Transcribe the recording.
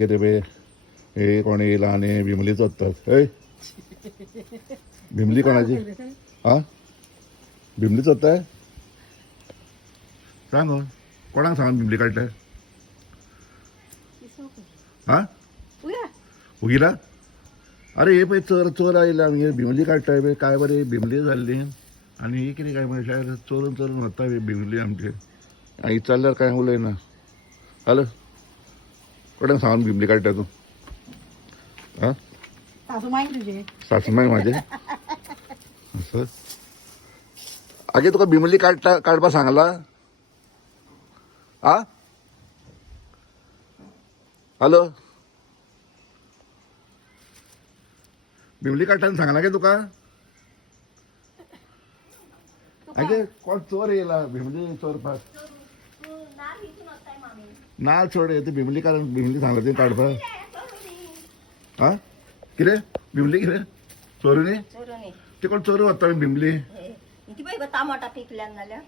किती बे हे कोणी लहान बिमलीच होतात ए बिमली कोणाची हा बिमलीच होत आहे सांग कोणाक सांग बिमली काढताय हा उगीला अरे हे पै चोर चोर आयला म्हणजे बिमली काडटाय बे काय बरे बिमली जाल्ली आनी ही कितें काय म्हळ्यार चोरून चोरून वता बिमली आमचे विचारल्यार काय उलयना हॅलो कोणाक सांगून बिमली काडटा तूं हा सासूमाय माझे असं आगे तुका बिमली काडपा सांगला आ हॅलो बिमली काडटाना सांगला गे तुका आगे कोण चोर येयला बिमली चोरपाक ना चोड येते बिमली कारण बिमली सांगला ते काडपाक हा कितें बिमली कितें चोरुनी ते कोण चोरू वता बिमली किती बाई तामाटा पिकल्यान जाल्यार